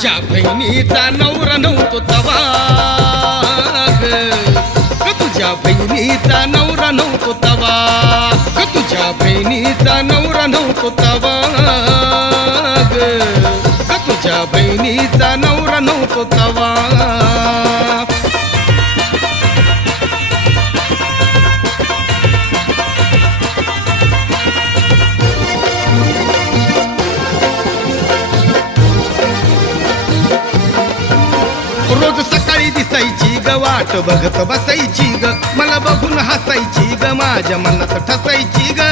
तुझ्या बहिणीचा नवरा नव्हतो तवा ग तुझ्या बहिणीचा नवरा नव्हतो तवा ग तुझ्या बहिणीचा नवरा नव्हतो तवा ग तुझ्या बहिणीचा नवरा नव्हतो तवा रोज सकाळी दिसायची ग वाट बघत बसायची ग मला बघून हसायची ग माझ्या मनात ठसायची ग